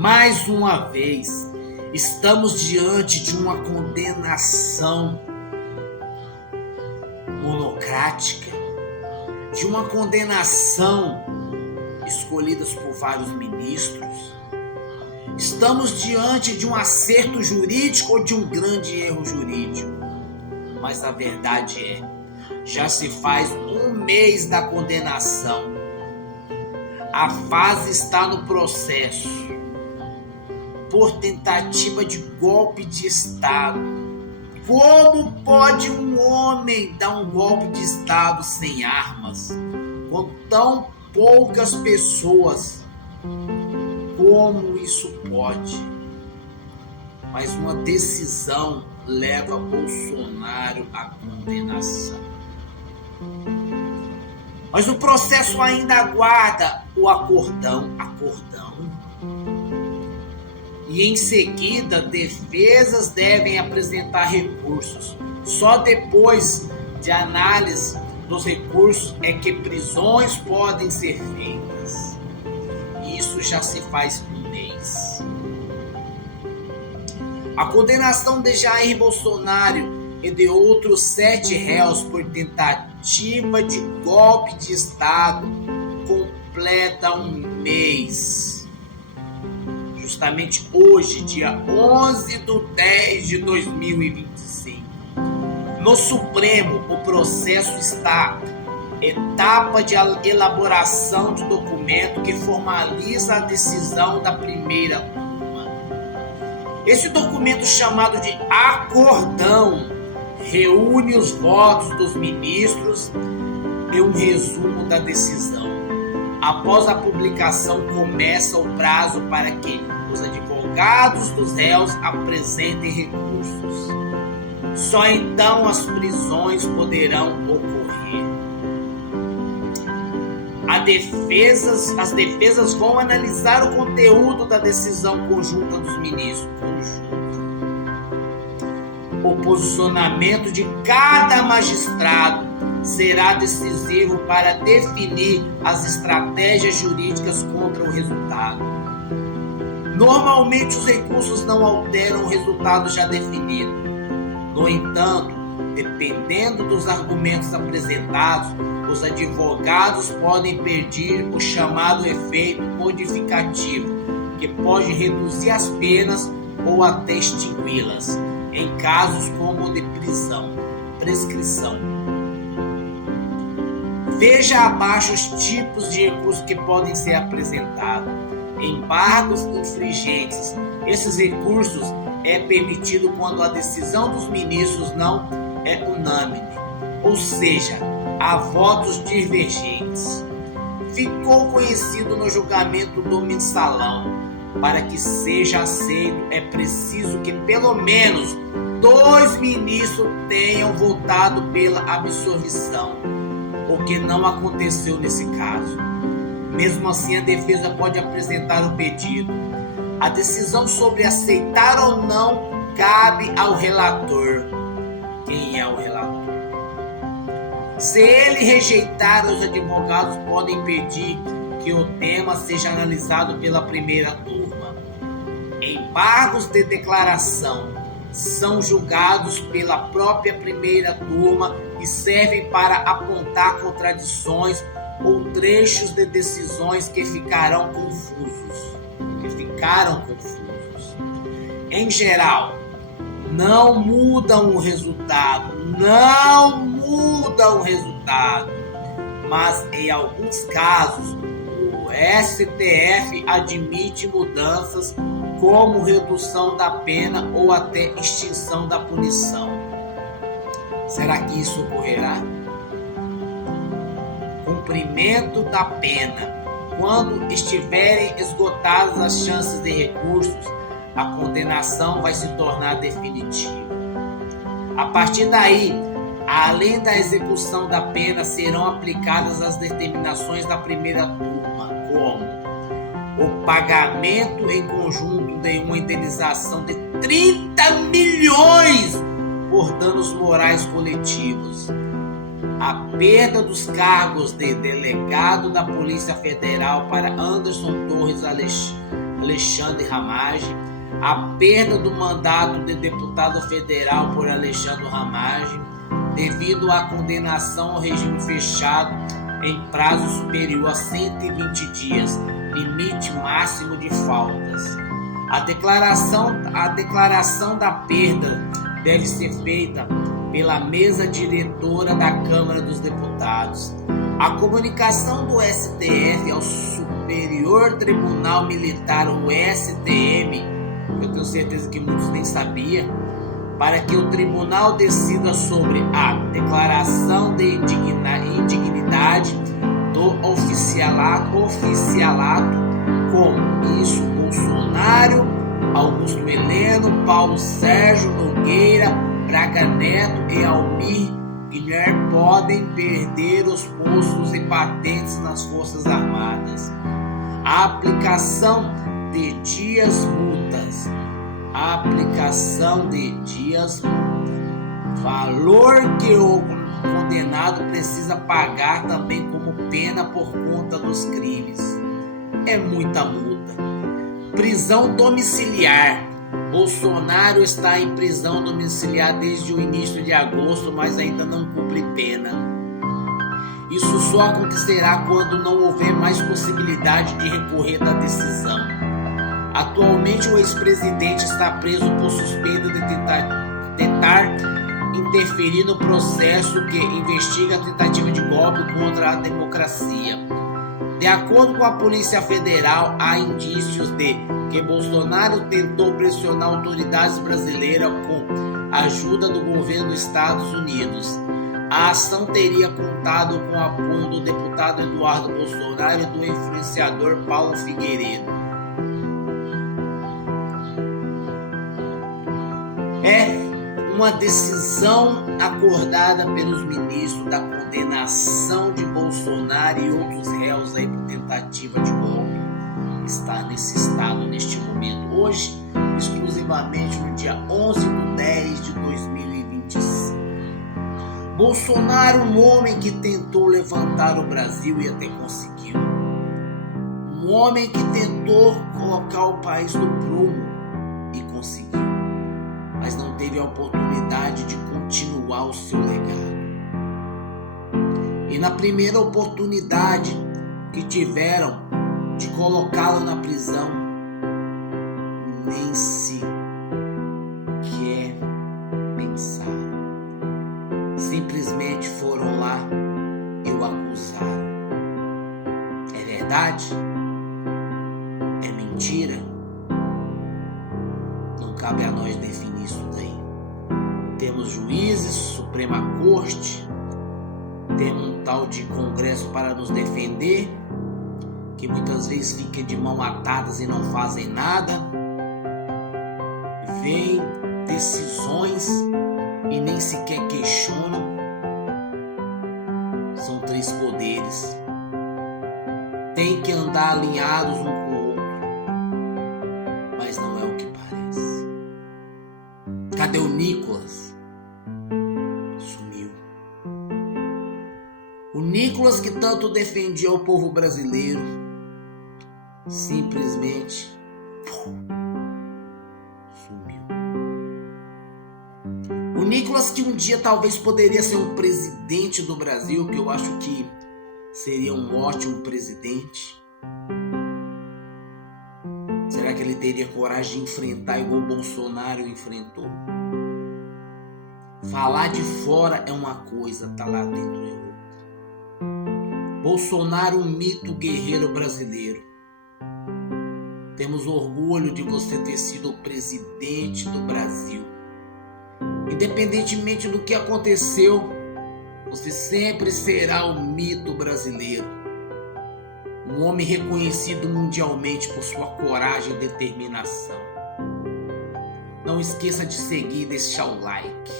Mais uma vez, estamos diante de uma condenação monocrática, de uma condenação escolhida por vários ministros. Estamos diante de um acerto jurídico ou de um grande erro jurídico. Mas a verdade é, já se faz um mês da condenação. A fase está no processo por tentativa de golpe de Estado. Como pode um homem dar um golpe de Estado sem armas, com tão poucas pessoas? Como isso pode? Mas uma decisão leva Bolsonaro à condenação. Mas o processo ainda aguarda o acordão. E em seguida, defesas devem apresentar recursos. Só depois de análise dos recursos é que prisões podem ser feitas. Isso já se faz um mês. A condenação de Jair Bolsonaro e de outros 7 réus por tentativa de golpe de Estado completa um mês. Justamente hoje, dia 11/10/2025. No Supremo, o processo está etapa de elaboração de documento que formaliza a decisão da primeira turma. Esse documento, chamado de acordão, reúne os votos dos ministros e um resumo da decisão. Após a publicação, começa o prazo para que os advogados dos réus apresentem recursos. Só então as prisões poderão ocorrer. As defesas vão analisar o conteúdo da decisão conjunta dos ministros. O posicionamento de cada magistrado será decisivo para definir as estratégias jurídicas contra o resultado. Normalmente, os recursos não alteram o resultado já definido. No entanto, dependendo dos argumentos apresentados, os advogados podem pedir o chamado efeito modificativo, que pode reduzir as penas ou até extingui-las, em casos como o de prescrição. Veja abaixo os tipos de recursos que podem ser apresentados. Embargos infringentes. Esses recursos é permitido quando a decisão dos ministros não é unânime, ou seja, há votos divergentes. Ficou conhecido no julgamento do mensalão. Para que seja aceito, é preciso que pelo menos 2 ministros tenham votado pela absolvição, o que não aconteceu nesse caso. Mesmo assim, a defesa pode apresentar o pedido. A decisão sobre aceitar ou não cabe ao relator. Quem é o relator? Se ele rejeitar, os advogados podem pedir que o tema seja analisado pela primeira turma. Embargos de declaração são julgados pela própria primeira turma e servem para apontar contradições ou trechos de decisões que ficaram confusos. Em geral, não mudam o resultado, mas em alguns casos o STF admite mudanças como redução da pena ou até extinção da punição. Será que isso ocorrerá? Cumprimento da pena. Quando estiverem esgotadas as chances de recursos, a condenação vai se tornar definitiva. A partir daí, além da execução da pena, serão aplicadas as determinações da primeira turma, como o pagamento em conjunto de uma indenização de 30 milhões por danos morais coletivos, a perda dos cargos de delegado da Polícia Federal para Anderson Torres Alexandre Ramagem, a perda do mandato de deputado federal por Alexandre Ramagem, devido à condenação ao regime fechado em prazo superior a 120 dias, limite máximo de faltas. A declaração da perda deve ser feita pela mesa diretora da Câmara dos Deputados. A comunicação do STF ao Superior Tribunal Militar, o STM, eu tenho certeza que muitos nem sabiam, para que o tribunal decida sobre a declaração de indignidade do oficialato, como isso Bolsonaro, Augusto Heleno, Paulo Sérgio Nogueira, Braga Neto e Almir Guilherme podem perder os postos e patentes nas Forças Armadas. A aplicação de dias multas. Valor que o condenado precisa pagar também como pena por conta dos crimes. É muita multa. Prisão domiciliar. Bolsonaro está em prisão domiciliar desde o início de agosto, mas ainda não cumpre pena. Isso só acontecerá quando não houver mais possibilidade de recorrer da decisão. Atualmente, o ex-presidente está preso por suspeita de tentar interferir no processo que investiga a tentativa de golpe contra a democracia. De acordo com a Polícia Federal, há indícios de que Bolsonaro tentou pressionar autoridades brasileiras com a ajuda do governo dos Estados Unidos. A ação teria contado com o apoio do deputado Eduardo Bolsonaro e do influenciador Paulo Figueiredo. É uma decisão acordada pelos ministros da condenação de Bolsonaro e outros réus aí por tentativa de golpe. Está nesse estado neste momento, hoje, exclusivamente no dia 11/10/2025. Bolsonaro, um homem que tentou levantar o Brasil e até conseguiu. Um homem que tentou colocar o país no prumo e conseguiu, mas não teve a oportunidade de continuar o seu legado. E na primeira oportunidade que tiveram de colocá-lo na prisão, nem sequer pensaram. Simplesmente foram lá e o acusaram. É verdade? É mentira? Não cabe a nós definir isso daí. Temos juízes, Suprema Corte, temos um tal de Congresso para nos defender, que muitas vezes fica de mão atadas e não fazem nada. Vêm decisões e nem sequer questionam. São três poderes. Tem que andar alinhados um com o outro. Mas não é o que parece. Cadê o Nicolas? Sumiu. O Nicolas que tanto defendia o povo brasileiro, simplesmente sumiu. O Nicolas que um dia talvez poderia ser um presidente do Brasil, que eu acho que seria um ótimo presidente. Será que ele teria coragem de enfrentar igual o Bolsonaro enfrentou? Falar de fora é uma coisa, tá lá dentro é outra. Bolsonaro, um mito guerreiro brasileiro. Temos orgulho de você ter sido o presidente do Brasil. Independentemente do que aconteceu, você sempre será o mito brasileiro. Um homem reconhecido mundialmente por sua coragem e determinação. Não esqueça de seguir e deixar o like.